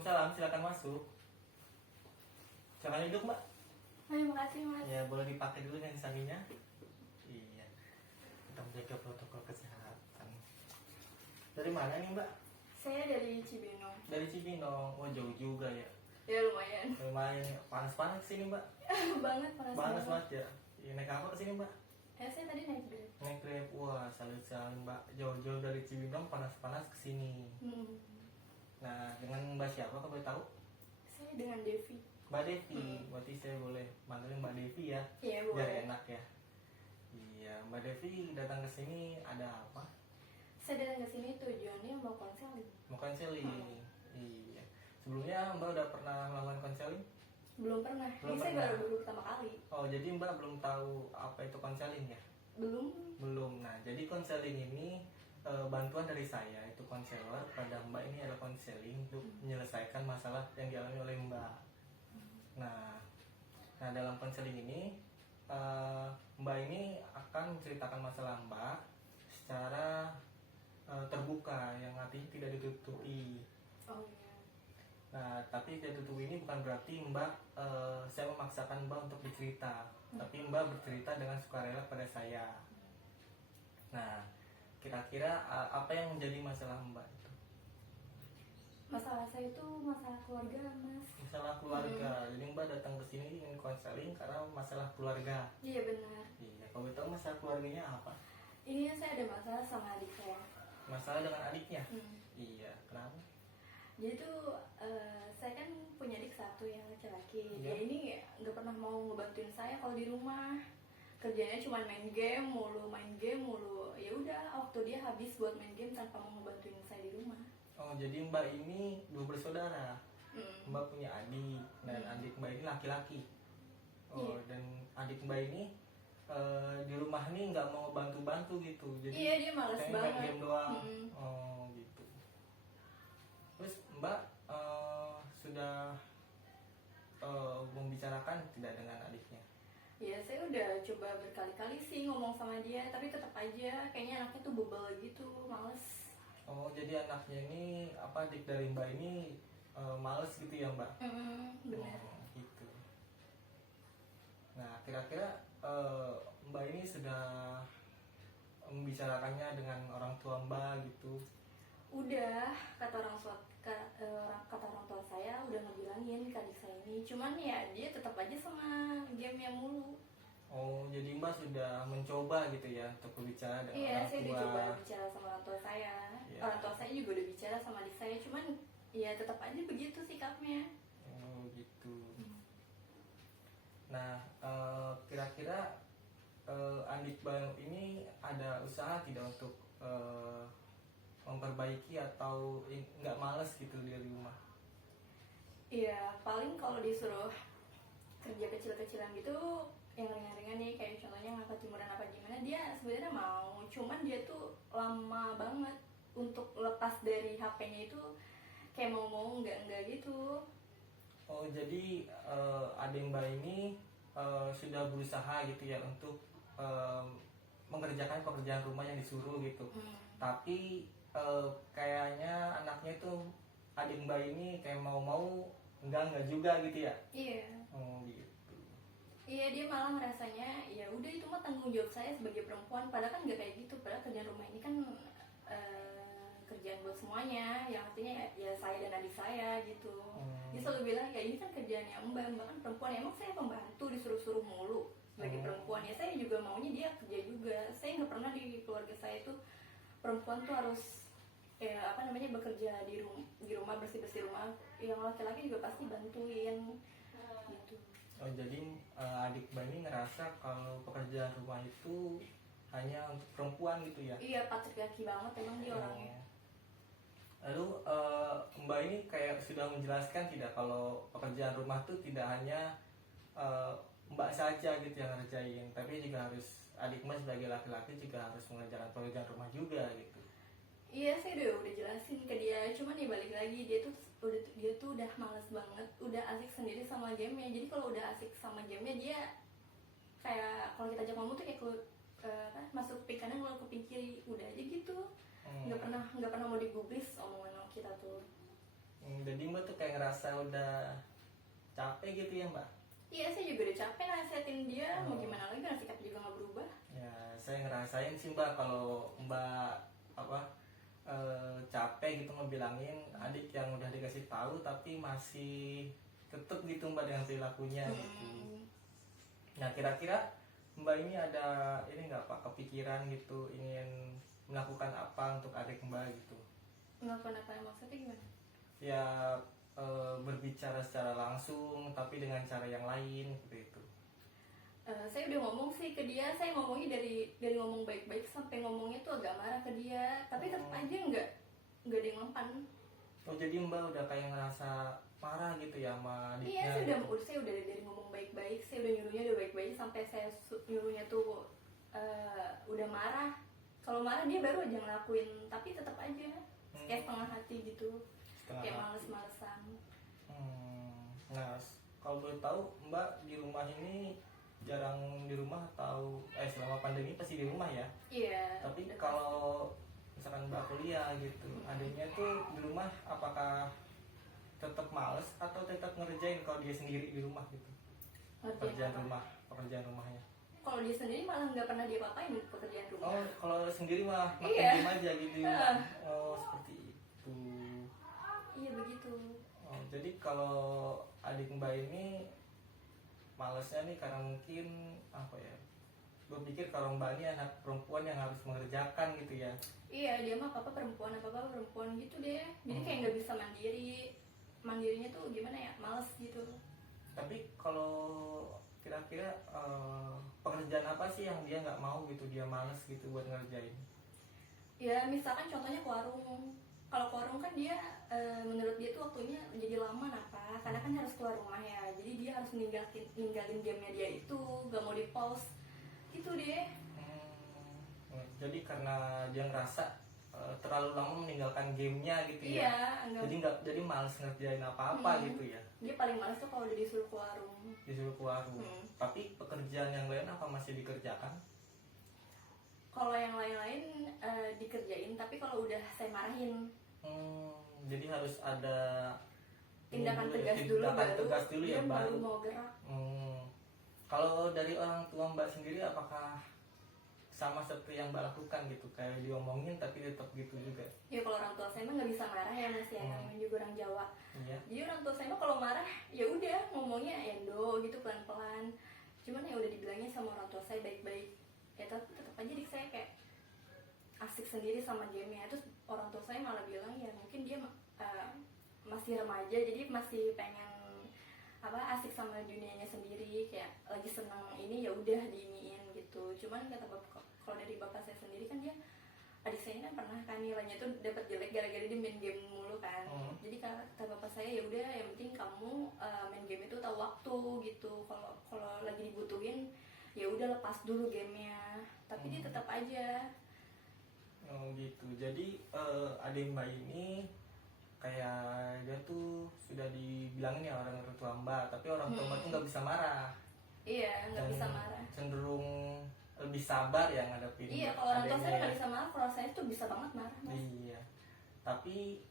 Waalaikumsalam, silakan masuk. Silakan duduk, Mbak. Hai, makasih Mas. Ya, boleh dipakai dulu hand sanitizer-nya. Iya. Kita menjaga protokol kesehatan. Dari mana nih, Mbak? Saya dari Cibinong. Dari Cibinong. Oh, jauh juga ya. Ya lumayan. Lumayan panas-panas sini, Mbak. Banget panas Panas ya. Iya, naik apa sini, Mbak? Saya tadi naik Grab. Naik Grab. Wah, salut-salut, Mbak. Jauh-jauh dari Cibinong panas-panas ke sini. Nah, dengan Mbak siapa kalau boleh tahu? Saya dengan Devi. Mbak Devi. Berarti saya boleh manggil Mbak Devi ya? Iya, Biar boleh. enak ya. Iya, Mbak Devi datang ke sini ada apa? Saya datang ke sini tujuannya mau konseling. Mau konseling. Iya. Sebelumnya Mbak udah pernah melakukan konseling? Belum pernah. Belum Ini saya pernah. baru pertama kali. Oh, jadi Mbak belum tahu apa itu konseling ya? Belum. Belum. Nah, jadi konseling ini bantuan dari saya itu konselor pada Mbak ini adalah konseling untuk menyelesaikan masalah yang dialami oleh Mbak. Nah, dalam konseling ini Mbak ini akan menceritakan masalah Mbak secara terbuka, yang artinya tidak ditutupi. Oh iya. Nah, tapi tidak ditutupi ini bukan berarti Mbak saya memaksakan Mbak untuk bercerita, tapi Mbak bercerita dengan sukarela pada saya. Nah, kira-kira apa yang menjadi masalah Mbak itu? Masalah saya itu masalah keluarga, Mas. Masalah keluarga. Jadi Mbak datang ke sini ingin konseling karena masalah keluarga. Iya benar. Iya, kalau tahu masalah keluarganya apa? Ini saya ada masalah sama adik saya. Masalah dengan adiknya? Hmm. Iya, kenapa? Jadi tuh saya kan punya adik satu yang laki-laki. Iya. Dia ini nggak pernah mau ngebantuin saya kalau di rumah. Kerjanya cuma main game mulu. Ya udah, waktu dia habis buat main game tanpa mau ngebantuin saya di rumah. Oh, jadi Mbak ini dua bersaudara. Hmm. Mbak punya adik dan adik Mbak ini laki-laki. Oh, Iya. dan adik Mbak ini di rumah nih nggak mau bantu-bantu gitu. Jadi Iya, dia malas kayak banget. main game doang. Mm-mm. Oh, gitu. Terus Mbak sudah membicarakan tidak dengan adiknya? Ya saya udah coba berkali-kali sih ngomong sama dia, tapi tetap aja kayaknya anaknya tuh bebel gitu, males. Oh, jadi anaknya ini apa, adik dari Mbak ini males gitu ya, Mbak? Benar. Oh, gitu. Nah, kira-kira Mbak ini sudah membicarakannya dengan orang tua Mbak gitu? Udah, kata orang tua saya udah ngebilangin ke adik saya ini, cuman ya dia tetap aja sama game yang mulu. Oh, jadi Mbak sudah mencoba gitu ya untuk berbicara dengan Iya, orang saya tua? udah coba bicara sama orang tua saya. Iya. Orang tua saya juga udah bicara sama adik saya, cuman ya tetap aja begitu sikapnya. Oh, gitu. Nah, kira-kira adik Mbak ini ada usaha tidak untuk memperbaiki atau nggak males gitu di rumah? Iya, paling kalau disuruh kerja kecil-kecilan gitu, yang ringan-ringan nih, kayak contohnya ngangkat jemuran apa gimana, dia sebenarnya mau, cuman dia tuh lama banget untuk lepas dari HP-nya itu, kayak mau enggak gitu. Oh, jadi adik Mbak ini sudah berusaha gitu ya untuk mengerjakan pekerjaan rumah yang disuruh gitu. Tapi kayaknya anaknya tuh, adik Mbak ini kayak mau enggak juga gitu ya? Iya. Oh, gitu. Iya, dia malah ngerasanya ya udah itu mah tanggung jawab saya sebagai perempuan, padahal kan nggak kayak gitu. Padahal kerjaan rumah ini kan kerjaan buat semuanya, yang artinya ya saya dan adik saya gitu. Dia selalu bilang ya ini kan kerjaannya mbak kan perempuan, emang saya pembantu disuruh-suruh mulu sebagai perempuan, ya saya juga maunya dia kerja juga. Saya nggak pernah di keluarga saya tuh perempuan tuh harus bekerja di rumah bersih rumah, yang laki-laki juga pasti bantuin gitu. Oh, jadi adik Mbak ini ngerasa kalau pekerjaan rumah itu hanya untuk perempuan gitu ya? Iya, patriarki banget emang dia orangnya. Lalu Mbak ini kayak sudah menjelaskan tidak kalau pekerjaan rumah itu tidak hanya Mbak saja gitu yang ngerjain, tapi juga harus adik Mbak sebagai laki-laki juga harus mengerjakan pekerjaan rumah juga gitu? Iya, saya udah jelasin ke dia, cuman ya balik lagi dia tuh udah malas banget, udah asik sendiri sama gamenya. Jadi kalau udah asik sama gamenya dia kayak kalau kita ajak ngomong tuh kayak masuk kuping kanan keluar kuping kiri, udah aja gitu. Nggak pernah mau digubris omongan kita tuh. Jadi mbak tuh kayak ngerasa udah capek gitu ya mbak? Iya, saya juga udah capek nasihatin dia, mau Oh. gimana lagi, sikap juga nggak berubah. Ya saya ngerasain sih mbak kalau mbak apa capek gitu ngebilangin adik yang udah dikasih tahu tapi masih tetep gitu mbak dengan perilakunya gitu. Nah kira-kira mbak ini ada ini nggak pak kepikiran gitu ingin melakukan apa untuk adik mbak gitu? Melakukan apa, maksudnya gimana? Ya berbicara secara langsung tapi dengan cara yang lain seperti itu. Saya udah ngomong sih ke dia, saya ngomongnya dari ngomong baik-baik sampai ngomongnya tuh agak marah ke dia, tapi tetap aja nggak ada yang mempan. Oh jadi mbak udah kayak ngerasa marah gitu ya sama adiknya? Iya, Gitu. saya udah dari ngomong baik-baik, saya udah nyuruhnya udah baik-baik sampai saya nyuruhnya tuh udah marah. Kalau marah dia baru aja ngelakuin, tapi tetap aja kayak setengah hati gitu, Setengah kayak hati. males-malesan. Nah kalau boleh tahu mbak di rumah ini jarang di rumah atau selama pandemi pasti di rumah ya? Iya. Tapi udah kalau misalkan mbak kuliah gitu, adiknya tuh di rumah apakah tetap males atau tetap ngerjain kalau dia sendiri di rumah gitu? ngerjain apa. Pekerjaan rumahnya. Kalau dia sendiri malah nggak pernah dia apain pekerjaan rumah. Oh, kalau sendiri mah makin Iya. diem aja gitu. Oh, seperti itu. Iya begitu. Oh, jadi kalau adik mbak ini malesnya nih karena mungkin apa ya? Gue pikir kalau mbak ini anak perempuan yang harus mengerjakan gitu ya. Iya, dia mah apa perempuan gitu deh. Jadi kayak nggak bisa mandirinya tuh gimana ya, males gitu. Tapi kalau kira-kira pekerjaan apa sih yang dia nggak mau gitu, dia males gitu buat ngerjain? Ya misalkan contohnya ke warung. Kalau ke warung kan dia menurut dia tuh waktunya jadi lama apa? Karena kan harus keluar rumah ya. Jadi dia harus ninggalin gamenya dia itu, gak mau di pause gitu deh. Jadi karena dia ngerasa terlalu lama meninggalkan gamenya gitu ya. Iya, enggak. Jadi males ngerjain apa-apa gitu ya. Dia paling males tuh kalau udah disuruh ke warung. Disuruh ke warung. Tapi pekerjaan yang lain apa masih dikerjakan? Kalau yang lain-lain dikerjain, tapi kalau udah saya marahin, Jadi harus ada tindakan ini tegas dulu tindakan baru tegas dulu ya dia baru baru. mau gerak. Kalau dari orang tua mbak sendiri apakah sama seperti yang mbak lakukan gitu, kayak diomongin tapi tetap gitu juga? Ya kalau orang tua saya mah nggak bisa marah ya mas ya, namanya juga orang Jawa. Iya. Jadi orang tua saya mah kalau marah ya udah ngomongnya endo gitu pelan-pelan. Cuman ya udah dibilangnya sama orang tua saya baik-baik. Ya tapi tetap aja dik saya kayak asik sendiri sama gamenya. Terus orang tua saya malah bilang ya mungkin dia masih remaja jadi masih pengen asik sama dunianya sendiri, kayak lagi seneng ini ya udah diiniin gitu. Cuman kata bapak, kalau dari bapak saya sendiri kan dia adik saya kan pernah kan nilainya tuh dapat jelek gara-gara dia main game mulu kan. Jadi kata bapak saya ya udah yang penting kamu main game itu tahu waktu gitu. Kalau lagi dibutuhin ya udah lepas dulu gamenya. Tapi dia tetap aja. Oh gitu. Jadi adik mbak ini kayak dia tuh sudah dibilangin ya orang tua mbak, tapi orang tua mbak tuh nggak bisa marah. Iya, nggak bisa marah. Cenderung lebih sabar ya ngadepin. Iya, kalau orang tua saya nggak bisa marah, kalau saya tuh bisa banget marah mas. Iya. Tapi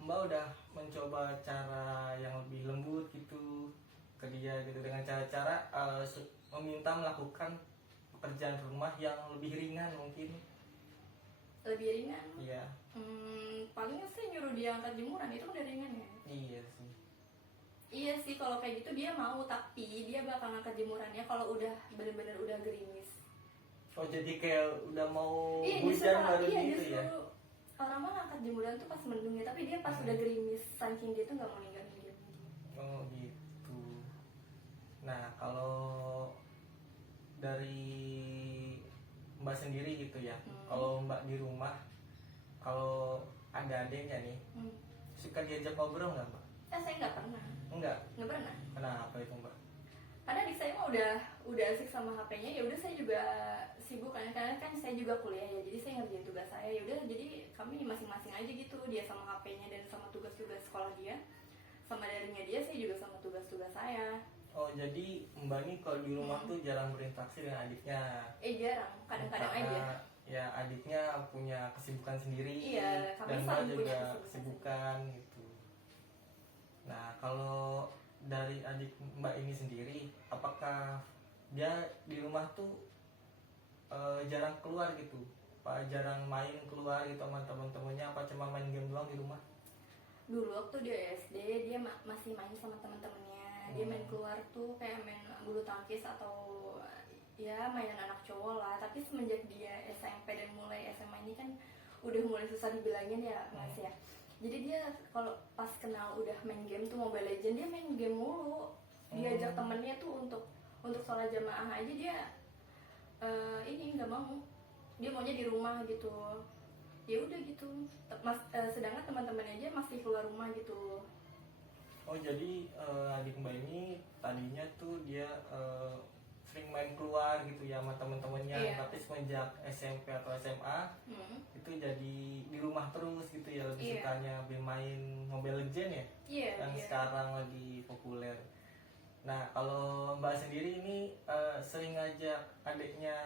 mbak udah mencoba cara yang lebih lembut gitu ke dia gitu, dengan cara-cara meminta melakukan pekerjaan rumah yang lebih ringan mungkin. Lebih ringan? Iya. Palingnya saya nyuruh dia angkat jemuran, itu udah ringan ya. Iya sih. Iya sih, kalau kayak gitu dia mau, tapi dia bakal ngangkat jemurannya kalau udah bener-bener udah gerimis. Oh jadi kayak udah mau Iya, hujan baru iya, gitu justru ya? orang mah ngangkat jemuran tuh pas mendung ya, tapi dia pas udah gerimis, saking dia tuh nggak mau ninggalin dia. Oh gitu. Nah kalau dari mbak sendiri gitu ya, kalau mbak di rumah, kalau ada adiknya nih, suka diajak ngobrol nggak mbak? Saya nggak pernah. Nggak Pernah. Kenapa itu mbak? Karena adik saya mah udah asik sama HP-nya, ya udah saya juga sibuk kan, karena kan saya juga kuliah ya, jadi saya ngerjain tugas saya, ya udah jadi kami masing-masing aja gitu, dia sama HP-nya dan sama tugas-tugas sekolah dia, sama daringnya dia, saya juga sama tugas-tugas saya. Oh jadi mbak ini kalau di rumah tuh jarang berinteraksi dengan adiknya? Jarang, kadang-kadang aja. Ya adiknya punya kesibukan sendiri. Iya, kami dan mbak saling punya juga kesibukan kesibukan gitu. Nah, kalau dari adik Mbak ini sendiri, apakah dia di rumah tuh jarang keluar gitu? Apa jarang main keluar gitu sama teman-temannya? Apa cuma main game doang di rumah? Dulu waktu dia SD dia masih main sama teman-temannya. Dia main keluar tuh kayak main bulu tangkis atau ya mainan anak cowok lah. Tapi semenjak dia SMP dan mulai SMA ini kan udah mulai susah dibilangin ya Mas ya. Jadi dia kalau pas kenal udah main game tuh Mobile Legends, dia main game mulu. Diajak temennya tuh untuk sholat jamaah aja dia ini nggak mau. Dia maunya di rumah gitu. Ya udah gitu. Sedangkan teman-temannya aja masih keluar rumah gitu. Oh, jadi adik Mbak ini tadinya tuh dia sering main keluar gitu ya sama teman-temannya, Iya. tapi semenjak SMP atau SMA itu jadi di rumah terus gitu ya, lebih Iya. sukanya bermain Mobile Legends ya, Iya. yang Iya. sekarang lagi populer. Nah, kalau Mbak sendiri ini sering ngajak adiknya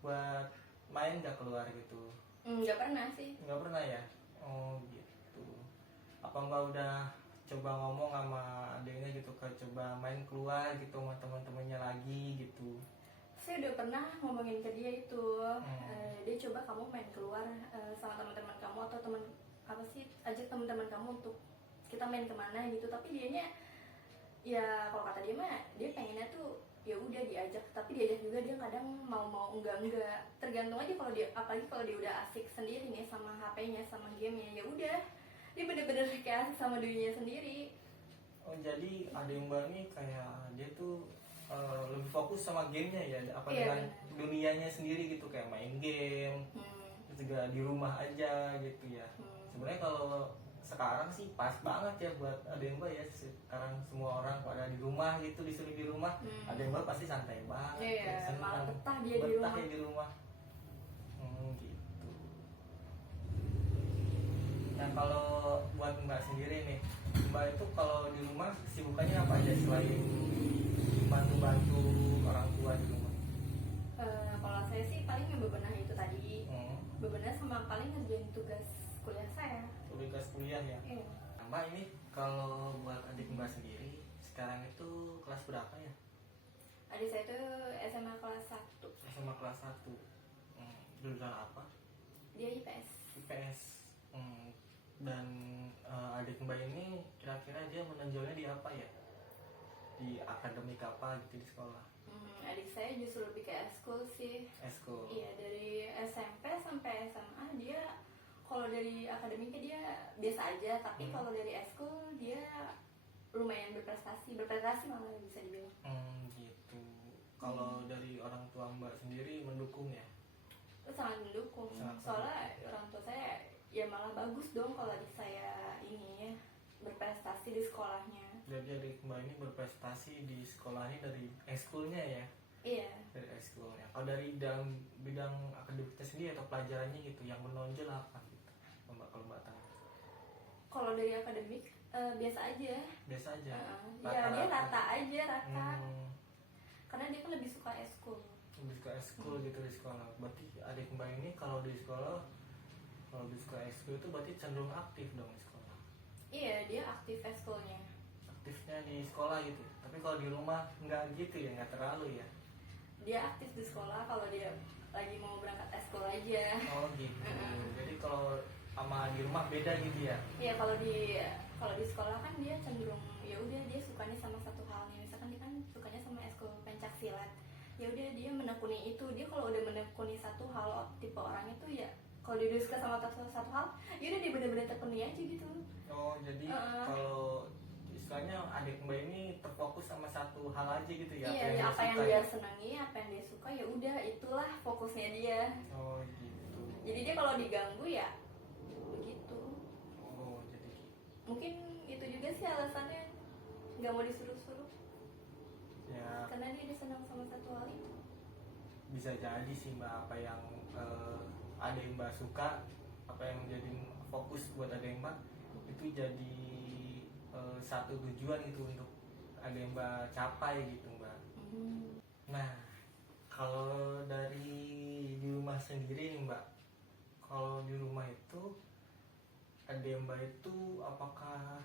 buat main nggak keluar gitu? Nggak pernah sih. Nggak pernah ya? Oh gitu. Apa Mbak udah coba ngomong sama adiknya gitu, coba main keluar gitu sama teman-temannya lagi gitu? Saya udah pernah ngomongin ke dia itu. Dia coba kamu main keluar sama teman-teman kamu atau teman apa sih, ajak teman-teman kamu untuk kita main kemana gitu. Tapi dianya ya kalau kata dia mah dia pengennya tuh ya udah diajak, tapi diajak juga dia kadang mau enggak, tergantung aja. Kalau dia, apalagi kalau dia udah asik sendiri nih sama HP-nya sama gamenya, ya udah dia bener-bener kayak asik sama dirinya sendiri. Oh, jadi adik Mbak ini kayak dia tuh lebih fokus sama gamenya ya, apa Iya, dengan benar. dunianya sendiri gitu, kayak main game, terus juga di rumah aja gitu ya. Sebenarnya kalau sekarang sih pas banget ya buat adik Mbak ya, sekarang semua orang pada di rumah gitu, disuruh di rumah, adik Mbak pasti santai banget, Iya, ya, senang, malah betah dia di betah rumah. ya di rumah. Gitu. Nah, kalau buat Mbak sendiri nih, Mbak itu kalau di rumah kesibukannya apa aja selain bantu-bantu orang tua di rumah? Kalau saya sih paling bebenah itu tadi, Hmm. bebenah sama paling ngerjain tugas kuliah saya. Tugas kuliah ya. Iya. Nah, Mbak ini kalau buat adik Mbak sendiri sekarang itu kelas berapa ya? Adik saya tuh SMA kelas 1. SMA kelas 1. Jurusan apa? Dia IPS. IPS. Dan adik Mbak ini kira-kira dia menonjolnya di apa ya? Di akademik apa gitu di sekolah? Adik saya justru lebih ke eskul sih. Eskul. Iya, dari SMP sampai SMA dia kalau dari akademiknya dia biasa aja, tapi kalau dari eskul dia lumayan berprestasi malah bisa dibilang. Gitu. Kalau dari orang tua Mbak sendiri mendukung ya? Itu sangat mendukung. Soalnya orang tua saya ya malah bagus dong kalau adik saya ini berprestasi di sekolahnya. Jadi adik Mbak ini berprestasi di sekolahnya dari ekskulnya ya? Iya. Dari ekskulnya. Kalau dari dalam bidang akademiknya sendiri atau pelajarannya gitu yang menonjol apa gitu? Mbak, kalau Mbak tahu? Kalau dari akademik biasa aja. Biasa aja. Ya dia rata aja. Karena dia kan lebih suka eskul. Lebih suka eskul gitu di sekolah. Berarti adik Mbak ini kalau di sekolah, kalau lebih suka eskul itu berarti cenderung aktif dong di sekolah. Iya, dia aktif eskulnya. Aktifnya di sekolah gitu. Tapi kalau di rumah nggak gitu ya, nggak terlalu ya. Dia aktif di sekolah kalau dia lagi mau berangkat eskul aja. Oh gitu. Jadi kalau sama di rumah beda gitu ya. Iya, kalau di sekolah kan dia cenderung ya udah dia sukanya sama satu hal nih. Misalkan dia kan sukanya sama eskul pencak silat. Ya udah dia menekuni itu. Dia kalau udah menekuni satu hal, tipe orang itu ya kalau dia suka sama satu hal, ya udah dia benar-benar tekuni aja gitu. Oh, jadi kalau istilahnya adik Mbak ini terfokus sama satu hal aja gitu ya? Iya, ya, apa yang dia senangi, apa yang dia suka, ya udah itulah fokusnya dia. Oh gitu. Jadi dia kalau diganggu ya begitu. Oh, jadi Mungkin itu juga sih alasannya nggak mau disuruh-suruh, ya karena dia senang sama satu hal itu. bisa jadi sih Mbak, apa yang adik Mbak suka, apa yang menjadi fokus buat adik Mbak itu jadi satu tujuan gitu untuk adik Mbak capai gitu Mbak. Nah, kalau dari di rumah sendiri nih Mbak, kalau di rumah itu adik Mbak itu apakah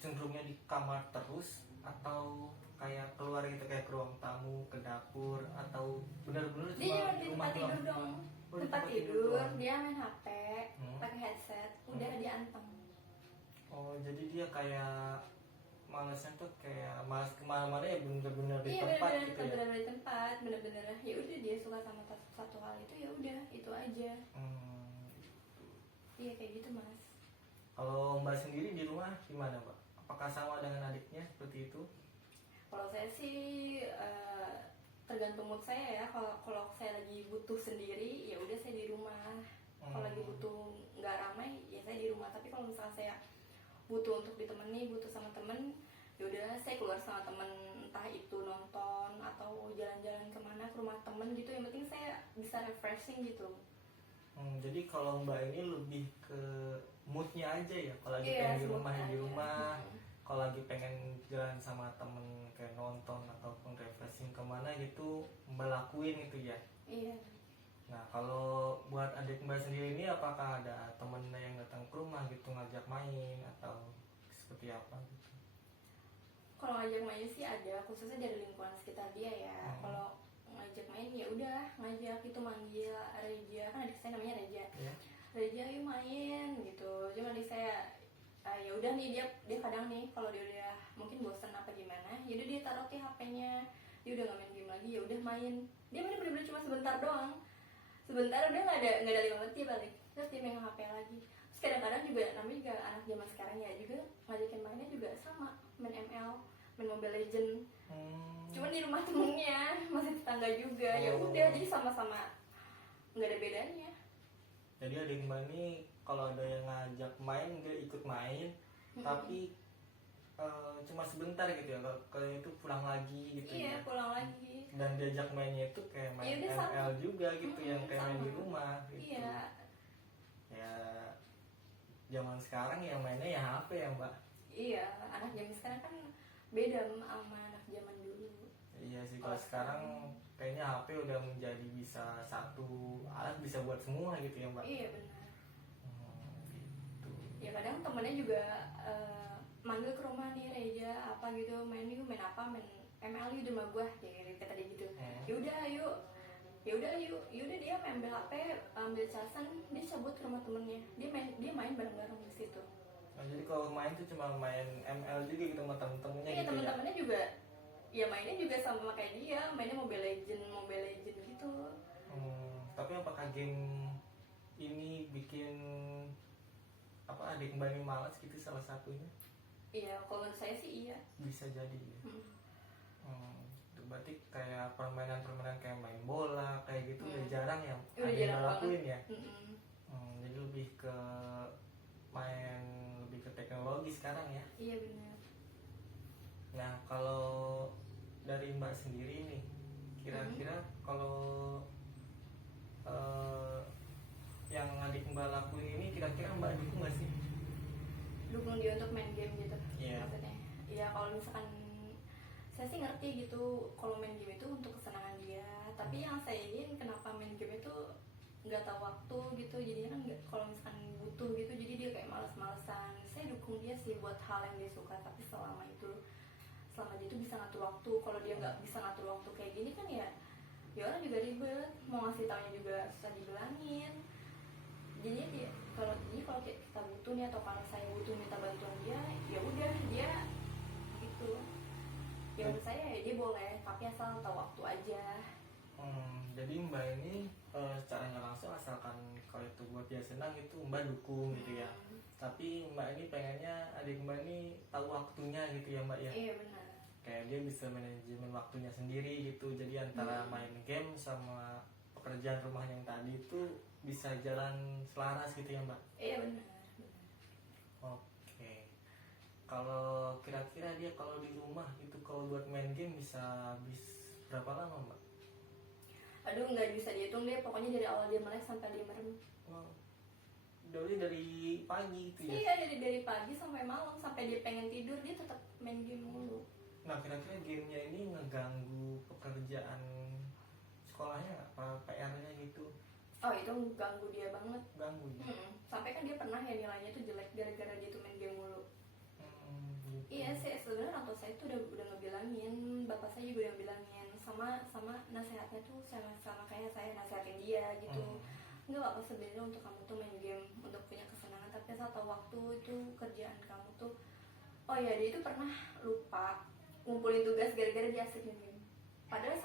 cenderungnya di kamar terus atau kayak keluar gitu, kayak ke ruang tamu, ke dapur, atau benar-benar Dia cuma cuma di di rumah tempat doang? tidur dong. Oh, di Tempat tidur, doang. dia main HP, Hmm. pakai headset, udah dia anteng. Oh, jadi dia kayak malasnya tuh kayak malas kemana-mana ya, bener-bener di Iya tempat bener-bener gitu ya. bener-bener di tempat, bener-bener ya udah dia suka sama satu hal itu ya udah itu aja. Hmm. Iya kayak gitu mas. Kalau Mbak sendiri di rumah gimana, Mbak? Apakah sama dengan adiknya seperti itu? Kalau saya sih tergantung mood saya ya. Kalau saya lagi butuh sendiri ya udah saya di rumah. Kalau lagi butuh nggak ramai ya saya di rumah. Tapi kalau misalnya saya butuh untuk ditemani, butuh sama temen, ya udah saya keluar sama temen, entah itu nonton atau jalan-jalan kemana ke rumah temen gitu. Yang penting saya bisa refreshing gitu. Jadi kalau Mbak ini lebih ke moodnya aja ya. Kalau lagi Iya, pengen di smooth rumah ya di aja. rumah. Kalau lagi pengen jalan sama temen kayak nonton ataupun refreshing kemana gitu, Mbak lakuin itu ya. Iya. Nah, kalau buat adik Mbak sendiri ini, apakah ada temennya yang datang ke rumah gitu ngajak main atau seperti apa gitu? Kalau ngajak main sih ada, khususnya dari lingkungan sekitar dia ya. Kalau ngajak main ya udah ngajak itu manggil Reja, kan adik saya namanya Reja. Ya. Reja yuk main gitu. Cuma adik saya ya udah nih dia kadang nih kalau dia udah mungkin bosan apa gimana, ya udah dia taruh ke HP-nya. Dia udah nggak main game lagi, ya udah main. Dia main bener-bener cuma sebentar doang. Sebentar udah nggak ada 5 menit dia balik. Terus dia main HP lagi. Terus kadang-kadang juga namanya juga anak zaman sekarang ya juga ngajakin mainnya juga sama, main ML, main Mobile Legend. Cuman di rumah temennya masih tetangga juga. Ya udah jadi sama-sama nggak ada bedanya. Jadi adik Mbak ini kalau ada yang ngajak main dia ikut main, tapi cuma sebentar gitu ya. Kalau itu pulang lagi gitu Iya ya. pulang lagi. Dan diajak mainnya itu kayak main Ya udah ML juga gitu, yang kayak main sama. di rumah gitu. Iya. Ya zaman sekarang yang mainnya ya HP ya, Mbak. Iya, anak zaman sekarang kan beda sama anak zaman dulu. Iya sih, kalau sekarang kayaknya HP udah menjadi bisa satu alat bisa buat semua gitu ya, Mbak. Iya benar. Gitu. Ya kadang temennya juga manggil ke rumah nih Reja apa gitu, main yuk, main apa, main ML yuk di rumah gua kayak kata dia gitu. Yaudah yuk, yaudah dia ambil HP, ambil casan, dia cabut ke rumah temennya, dia main bareng-bareng di situ. Nah, jadi kalau main tuh cuma main ML juga gitu sama temen-temennya Iya gitu temen-temennya juga, ya mainnya juga sama kayak dia, mainnya Mobile Legend gitu. Tapi apakah game ini bikin apa adik Mbak ini malas gitu salah satunya? Iya, kalau menurut saya sih iya. Bisa jadi ya. Itu berarti kayak permainan-permainan kayak main bola kayak gitu udah jarang ya Udah ada yang jarang lakuin banget. ya. Jadi lebih ke main lebih ke teknologi sekarang ya. Iya benar. Nah, kalau dari Mbak sendiri nih, kira-kira kalau yang adik Mbak lakuin ini kira-kira Mbak dukung nggak sih? Dukung dia untuk main game gitu. Iya. Maksudnya ya kalau misalkan saya sih ngerti gitu kalau main game itu untuk kesenangan dia, tapi yang saya ingin kenapa main game itu nggak tahu waktu gitu, jadinya kan kalau misalkan butuh gitu jadi dia kayak malas-malesan. Saya dukung dia sih buat hal yang dia suka, tapi selama dia itu bisa ngatur waktu. Kalau dia nggak bisa ngatur waktu kayak gini kan ya orang juga ribet, mau ngasih taunya juga susah dibilangin. Jadinya dia kalau kita butuh nih atau kalau saya butuh minta bantuan dia, ya udah dia gitu. Ya menurut saya ya dia boleh, tapi asal tahu waktu aja. Jadi Mbak ini secara nggak langsung asalkan kalau itu buat dia senang itu Mbak dukung gitu ya. Tapi Mbak ini pengennya adik Mbak ini tahu waktunya gitu ya, Mbak ya. Iya benar. Kayak dia bisa manajemen waktunya sendiri gitu. Jadi antara main game sama pekerjaan rumah yang tadi itu bisa jalan selaras gitu ya, Mbak. Iya benar. Oke. Kalau kira-kira dia kalau di rumah itu kalau buat main game bisa habis berapa lama, Mbak? Aduh nggak bisa dihitung deh, pokoknya dari awal dia melek sampai dia merem. Wow. Dari pagi itu ya? Iya dari pagi sampai malam, sampai dia pengen tidur dia tetap main game mulu. Nah kira-kira gamenya ini ngeganggu pekerjaan sekolahnya nggak? PR-nya gitu? Oh itu ganggu dia banget. Ganggu ya? Sampai kan dia pernah ya nilainya tuh jelek gara-gara dia tuh main game mulu. Iya sih, sebenarnya orang tua saya tuh udah ngebilangin, bapak saya juga udah ngebilangin, sama nasihatnya tuh sama kayak saya nasihatin dia gitu. Nggak apa-apa sebenarnya untuk kamu tuh main game untuk punya kesenangan, tapi satu waktu itu kerjaan kamu tuh, oh ya dia itu pernah lupa ngumpulin tugas gara-gara dia asik main game. Padahal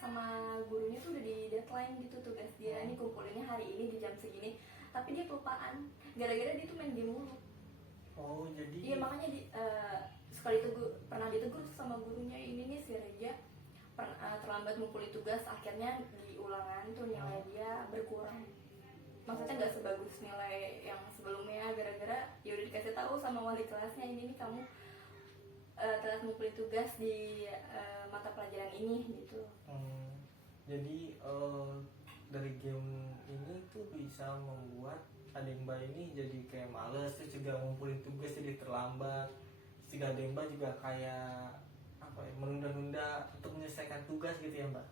sama gurunya tuh udah di deadline gitu tugas dia, ini kumpulinnya hari ini di jam segini, tapi dia kelupaan gara-gara dia tuh main game mulu. Oh jadi Iya makanya sekali pernah ditegur sama gurunya, ini nih si Reja terlambat ngumpulin tugas, akhirnya di ulangan tuh nilai dia berkurang. Maksudnya nggak sebagus nilai yang sebelumnya, gara-gara ya udah dikasih tahu sama wali kelasnya, ini nih kamu telat ngumpulin tugas di mata pelajaran ini gitu. Jadi dari game ini tuh bisa membuat adik mbak ini jadi kayak males, terus juga ngumpulin tugas jadi terlambat. Jika adik mbak juga kayak apa ya, menunda-nunda untuk menyelesaikan tugas gitu ya mbak.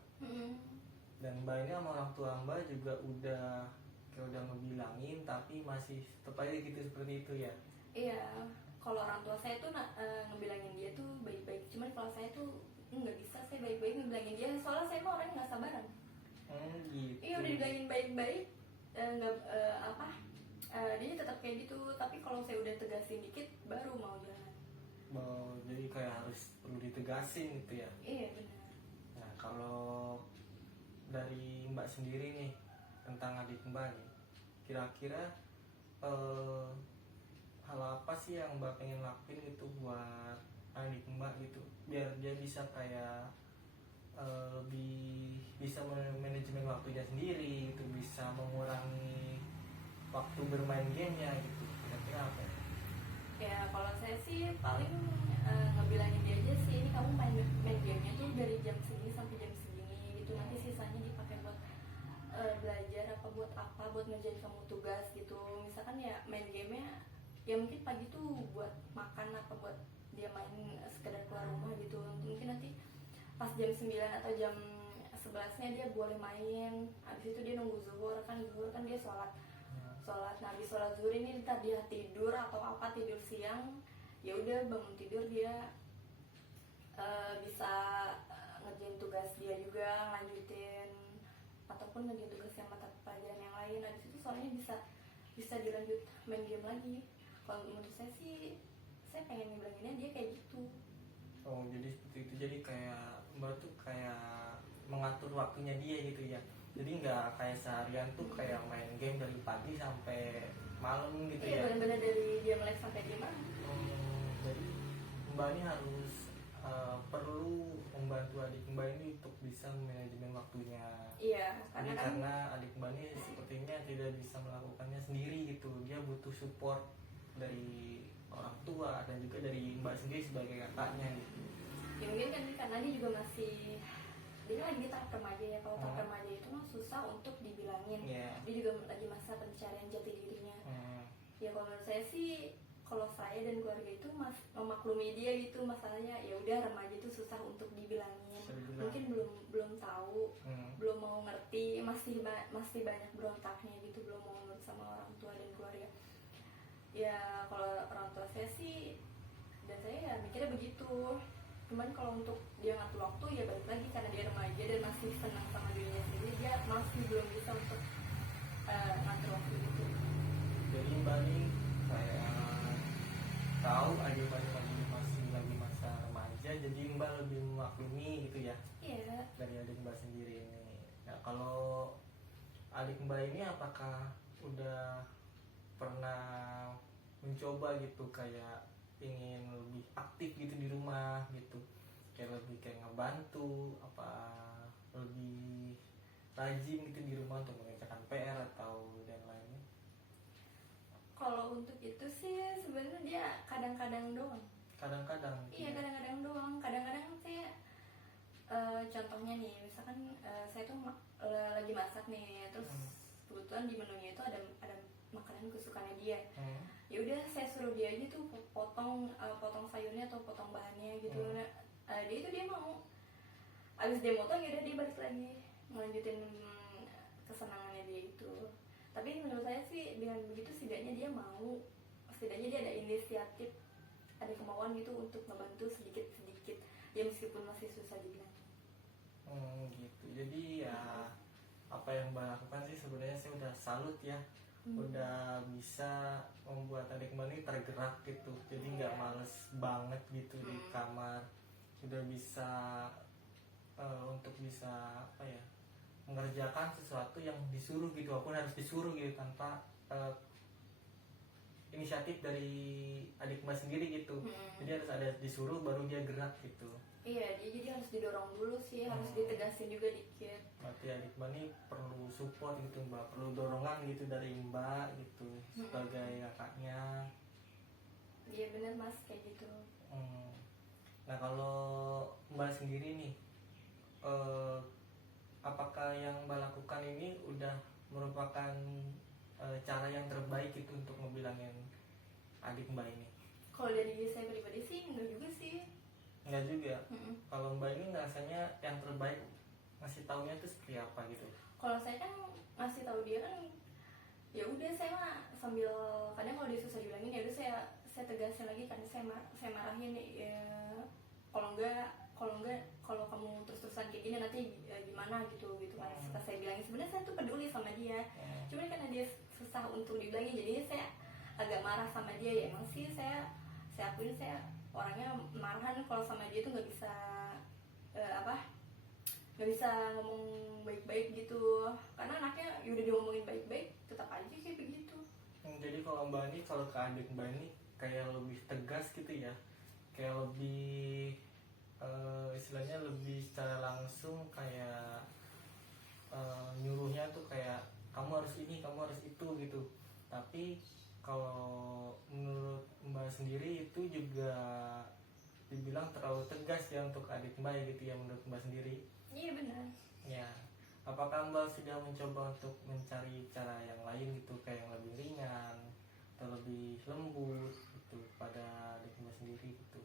Dan mbak ini sama orang tua mbak juga udah ngebilangin, tapi masih tetap aja gitu seperti itu ya. Iya, kalau orang tua saya tuh ngebilangin dia tuh baik-baik, cuman kalau saya tuh nggak bisa saya baik-baik ngebilangin dia, soalnya saya mah orangnya nggak sabaran. Gitu. Iya udah dibilangin baik-baik, nggak dia tetap kayak gitu, tapi kalau saya udah tegasin dikit baru mau jalan. Jadi kayak harus perlu ditegasin gitu ya. Iya benar. Nah kalau dari mbak sendiri nih tentang adik mbak nih, kira-kira hal apa sih yang mbak pengen lakuin gitu buat adik mbak gitu, biar dia bisa kayak lebih bisa manajemen waktunya sendiri gitu, bisa mengurangi waktu bermain gamenya gitu, kira-kira apa ya? Ya kalau saya sih paling ngebilangin dia aja sih, ini kamu main gamenya tuh dari jam segini sampai jam segini gitu, nanti sisanya dipakai buat belajar buat ngerjain kamu tugas gitu. Misalkan ya main gamenya ya mungkin pagi tuh buat makan apa buat dia main sekedar keluar rumah gitu, mungkin nanti pas jam 9 atau jam 11-nya dia boleh main, habis itu dia nunggu zuhur kan dia sholat. Nah habis sholat zuhur ini ntar dia tidur atau tidur siang, ya udah bangun tidur dia bisa ngerjain tugas dia juga, lanjutin ataupun ngerjain tugas yang mata pelajaran yang lain. Habis itu soalnya bisa dilanjut main game lagi. Kalau menurut saya sih, saya pengen ngebilanginnya dia kayak gitu. Oh jadi seperti itu, jadi kayak mbak tuh kayak mengatur waktunya dia gitu ya, jadi nggak kayak seharian tuh kayak main game dari pagi sampai malam gitu ya. Iya benar-benar dari dia melek sampai dia malam. Jadi mbak ini harus perlu membantu adik mbak ini untuk bisa manajemen waktunya. Iya Jadi karena adik mbak ini sepertinya tidak bisa melakukannya sendiri gitu, dia butuh support dari orang tua dan juga dari mbak sendiri sebagai kakaknya gitu. Ya mungkin kan karena dia juga masih, dia lagi di tahap remaja ya. Kalau tahap remaja itu mah susah untuk dibilangin. Dia juga lagi masa pencarian jati dirinya. Ya kalau menurut saya sih, kalau saya dan keluarga itu memaklumi dia gitu, masalahnya ya udah remaja itu susah untuk dibilangin. Mungkin belum tahu, belum mau ngerti, masih banyak berontaknya gitu, belum mau nurut sama orang tua dan keluarga. Ya kalau orang tua saya sih dan saya ya mikirnya begitu. Cuman kalau untuk dia ngatur waktu ya balik lagi, karena dia remaja dan masih senang sama dirinya sendiri, dia masih belum bisa untuk ngatur waktu itu. Jadi mbak ini kayak tahu adik mbak ini masih lagi masa remaja, jadi mbak lebih memaklumi gitu ya. Iya. Dari adik mbak sendiri ini. Nah kalau adik mbak ini apakah udah pernah mencoba gitu kayak ingin lebih aktif gitu di rumah gitu, kayak lebih kayak ngebantu apa, lebih rajin gitu di rumah untuk mengerjakan PR atau dan lainnya? Kalau untuk itu sih sebenarnya dia kadang-kadang doang. Kadang-kadang. Iya kadang-kadang doang. Kadang-kadang saya contohnya nih, misalkan saya tuh lagi masak nih, terus kebetulan di menunya itu ada makanan kesukaannya dia. Ya udah saya suruh dia aja tuh potong sayurnya atau potong bahannya gitu. Dia mau, abis dia potong ya udah dia balik lagi melanjutin kesenangannya dia itu. Tapi menurut saya sih dengan begitu setidaknya dia ada inisiatif ada kemauan gitu untuk ngebantu sedikit sedikit ya meskipun masih susah dibilang. Gitu. Jadi ya apa yang Mbak lakukan sih sebenarnya saya udah salut ya. Udah bisa membuat adik Mbak ini tergerak gitu. Jadi nggak males banget gitu di kamar. Udah bisa untuk bisa apa ya, mengerjakan sesuatu yang disuruh gitu, walaupun harus disuruh gitu tanpa inisiatif dari adik Mbak sendiri gitu. Jadi harus ada disuruh baru dia gerak gitu. Iya, dia jadi harus didorong dulu sih, harus ditegasin juga dikit. Berarti adik Mbak ini perlu support gitu Mbak, perlu dorongan gitu dari Mbak gitu sebagai kakaknya. Iya bener Mas, kayak gitu. Nah kalau Mbak sendiri nih, apakah yang Mbak lakukan ini udah merupakan cara yang terbaik gitu untuk ngebilangin adik Mbak ini? Kalau dari saya pribadi sih enggak juga sih. Enggak juga. Kalau Mbak ini ngerasanya yang terbaik ngasih taunya tuh seperti apa gitu? Kalau saya kan ngasih tahu dia kan ya udah saya mah sambil kadang kalau dia susah dibilangin ya udah saya tegasin lagi kan, saya marahin ya kalau kamu terus-terusan kayak gini nanti gimana gitu kan. Saya bilangin sebenarnya saya tuh peduli sama dia, cuman karena dia susah untuk dibilangin jadinya saya agak marah sama dia. Ya emang sih saya akuin saya orangnya marahan kalau sama dia tuh nggak bisa nggak bisa ngomong baik-baik gitu, karena anaknya udah diomongin baik-baik tetap aja kayak begitu. Jadi kalau Mbak ini, kalau ke adik Mbak ini kayak lebih tegas gitu ya, kayak lebih istilahnya lebih secara langsung kayak nyuruhnya tuh kayak kamu harus ini, kamu harus itu gitu. Tapi kalau menurut Mbak sendiri itu juga dibilang terlalu tegas ya untuk adik Mbak gitu ya, menurut Mbak sendiri? Iya benar. Ya, apakah Mbak sudah mencoba untuk mencari cara yang lain gitu, kayak yang lebih ringan atau lebih lembut gitu pada adik Mbak sendiri gitu?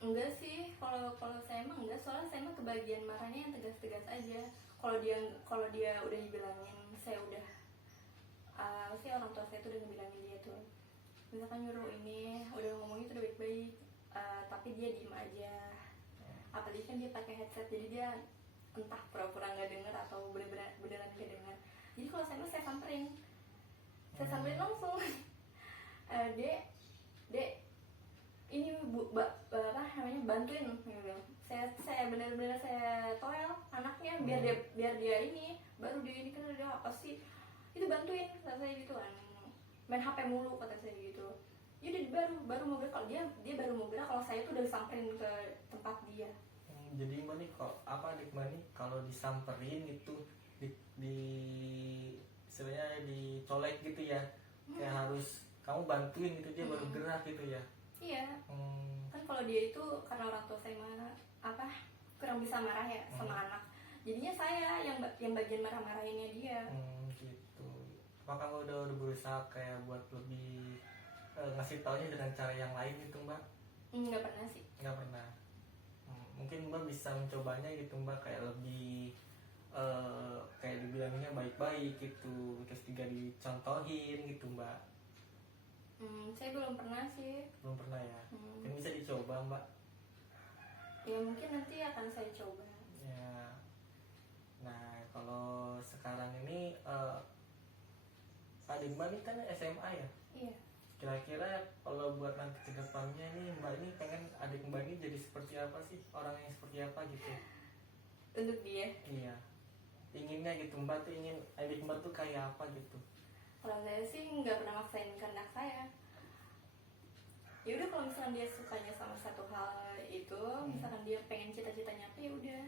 Enggak sih, kalau saya emang enggak, soalnya saya emang kebagian marahnya yang tegas-tegas aja. Kalau dia udah dibilangin, saya udah sih orang tua saya tuh udah ngebilangin dia tuh, misalkan nyuruh ini udah ngomongin tuh udah baik-baik, tapi dia diem aja. Apalagi kan dia pakai headset, jadi dia entah pura-pura nggak dengar atau beneran nggak dengar. Jadi kalau saya samperin langsung, dek ini bantuin, saya benar-benar saya toel anaknya biar dia ini, baru dia ini kan dia apa sih itu, bantuin kata saya gitu kan, main HP mulu kata saya gitu. Yaudah baru mau gerak, kalau dia baru mau gerak kalau saya tuh udah samperin ke tempat dia. Jadi Mbak nih kok apa adik Mbak nih kalau disamperin gitu di istilahnya dicolek gitu ya, kayak harus kamu bantuin gitu dia baru gerak gitu ya? Iya. Kan kalau dia itu karena orang tua saya kurang bisa marah ya sama anak, jadinya saya yang bagian marah-marahinnya dia. Gitu. Apakah udah berusaha kayak buat lebih ngasih taunya dengan cara yang lain gitu Mbak? Nggak pernah sih. Nggak pernah. Mungkin Mbak bisa mencobanya gitu Mbak, kayak lebih kayak dibilanginnya baik-baik gitu, terus juga dicontohin gitu Mbak. Saya belum pernah sih. Belum pernah ya? Mungkin bisa dicoba Mbak. Ya mungkin nanti akan saya coba. Ya. Nah kalau sekarang ini adik Mbak ini kan SMA ya? Iya. Kira-kira kalau buat nanti ke depannya nih Mbak ini pengen adik Mbak ini jadi seperti apa sih? Orang yang seperti apa gitu? Untuk dia? Iya. Inginnya gitu Mbak tuh ingin adik Mbak tuh kayak apa gitu? Kalau saya sih nggak pernah maksain kehendak saya. Ya udah, kalau misalkan dia sukanya sama satu hal itu, misalkan dia pengen cita-citanya apa, ya udah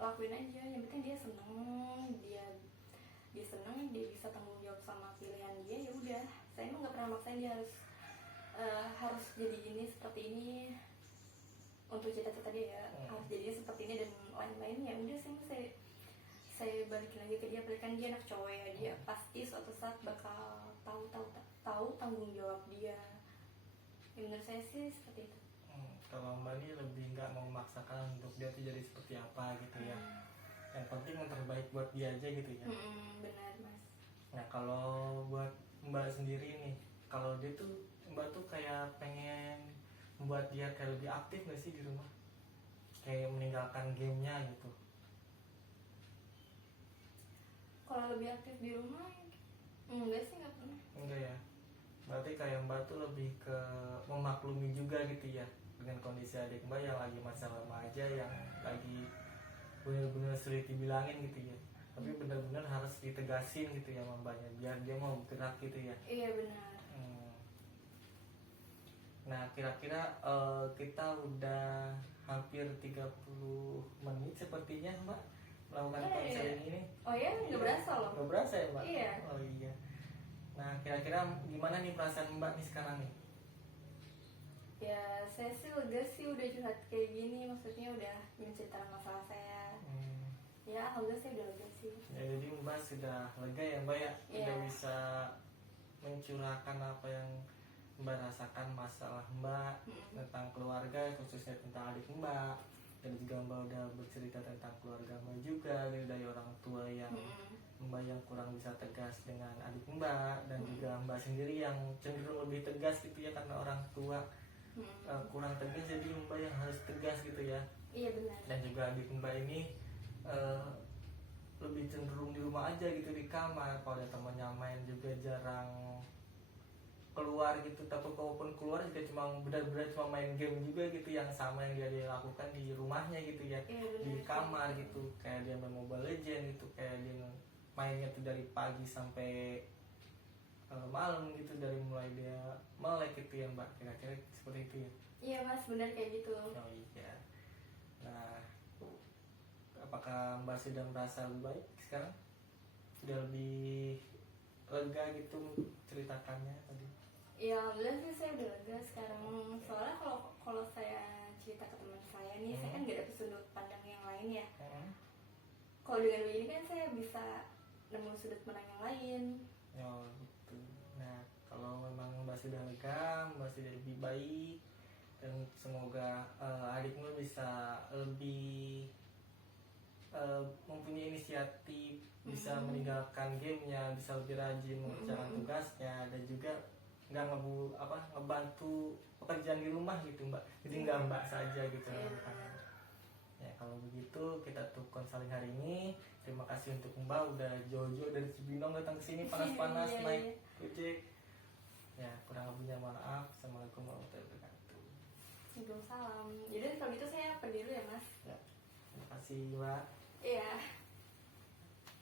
lakuin aja. Yang penting dia seneng, dia seneng, dia bisa tanggung jawab sama pilihan dia, ya udah. Saya emang nggak pernah maksain dia harus jadi ini seperti ini untuk cita-cita dia ya. Harus jadi seperti ini dan lain-lain, ya udah sih. Saya balikin lagi ke dia, balikan dia anak cowok ya, dia pasti suatu saat bakal tahu tanggung jawab dia. Ya, menurut saya sih seperti itu. Kalau Mbak ini lebih nggak mau memaksakan untuk dia tuh jadi seperti apa gitu ya. Yang penting yang terbaik buat dia aja gitu ya. Benar Mas. Nah kalau buat Mbak sendiri nih, kalau dia tuh mbak tuh kayak pengen membuat dia kayak lebih aktif nggak sih di rumah, kayak meninggalkan gamenya gitu. Kalau lebih aktif di rumah enggak sih, nggak pernah. Enggak ya, berarti kayak mbak tuh lebih ke memaklumi juga gitu ya dengan kondisi adik mbak yang lagi masa remaja, yang lagi bener-bener sulit dibilangin gitu ya, tapi bener-bener harus ditegasin gitu ya sama mbaknya biar dia mau bergerak gitu ya. Iya benar. Nah kira-kira kita udah hampir 30 menit sepertinya mbak melakukan Iya, konseling ini. Oh ya, nggak berasa loh. Nggak berasa ya mbak? Iya. Oh iya. Nah kira-kira gimana nih perasaan mbak nih sekarang nih? Ya saya sih lega sih udah curhat kayak gini, maksudnya udah menceritakan masalah saya. Ya alhamdulillah saya udah lega sih. Ya jadi mbak sudah lega ya mbak ya, Iya. udah bisa mencurahkan apa yang mbak rasakan, masalah mbak tentang keluarga, khususnya tentang adik mbak, dan juga mbak udah bercerita tentang keluarga mbak juga dari orang tua yang mbak yang kurang bisa tegas dengan adik mbak, dan juga mbak sendiri yang cenderung lebih tegas gitu ya karena orang tua kurang tegas, jadi mbak yang harus tegas gitu ya. Iya benar. Dan juga adik mbak ini lebih cenderung di rumah aja gitu, di kamar, kalau ada temannya main juga jarang keluar gitu, tapi kalaupun keluar juga cuma benar-benar cuma main game juga gitu, yang sama yang dia lakukan di rumahnya gitu ya. Iya, Di benar. kamar gitu, kayak dia main Mobile Legend gitu, kayak dia mainnya tuh dari pagi sampai malam gitu, dari mulai dia melek gitu ya mbak, kira-kira seperti itu ya. Iya mas, benar kayak gitu. Oh iya. Nah, apakah mbak sudah merasa lebih baik sekarang? Sudah lebih lega gitu ceritakannya tadi? Ya alhamdulillah sih saya udah lega sekarang. Soalnya kalau saya cerita ke teman saya nih, saya kan gak dapet sudut pandang yang lain ya. Kalau dengan begini kan saya bisa nemu sudut pandang yang lain. Oh gitu. Nah kalau memang mbak sudah lega, mbak sudah lebih baik, dan semoga adikmu bisa lebih mempunyai inisiatif, bisa meninggalkan gamenya, bisa lebih rajin mengerjakan tugasnya, dan juga nggak ngebantu pekerjaan di rumah gitu mbak, jadi nggak mbak saja gitu. Ya kalau begitu kita tutup konseling hari ini. Terima kasih untuk mbak udah jauh-jauh dari Cibinong datang ke sini panas-panas naik ojek. Ya kurang lebihnya maaf. Assalamualaikum warahmatullahi wabarakatuh. Waalaikumsalam. Jadi kalau gitu saya pergi dulu ya mas. Ya, terima kasih mbak. Iya.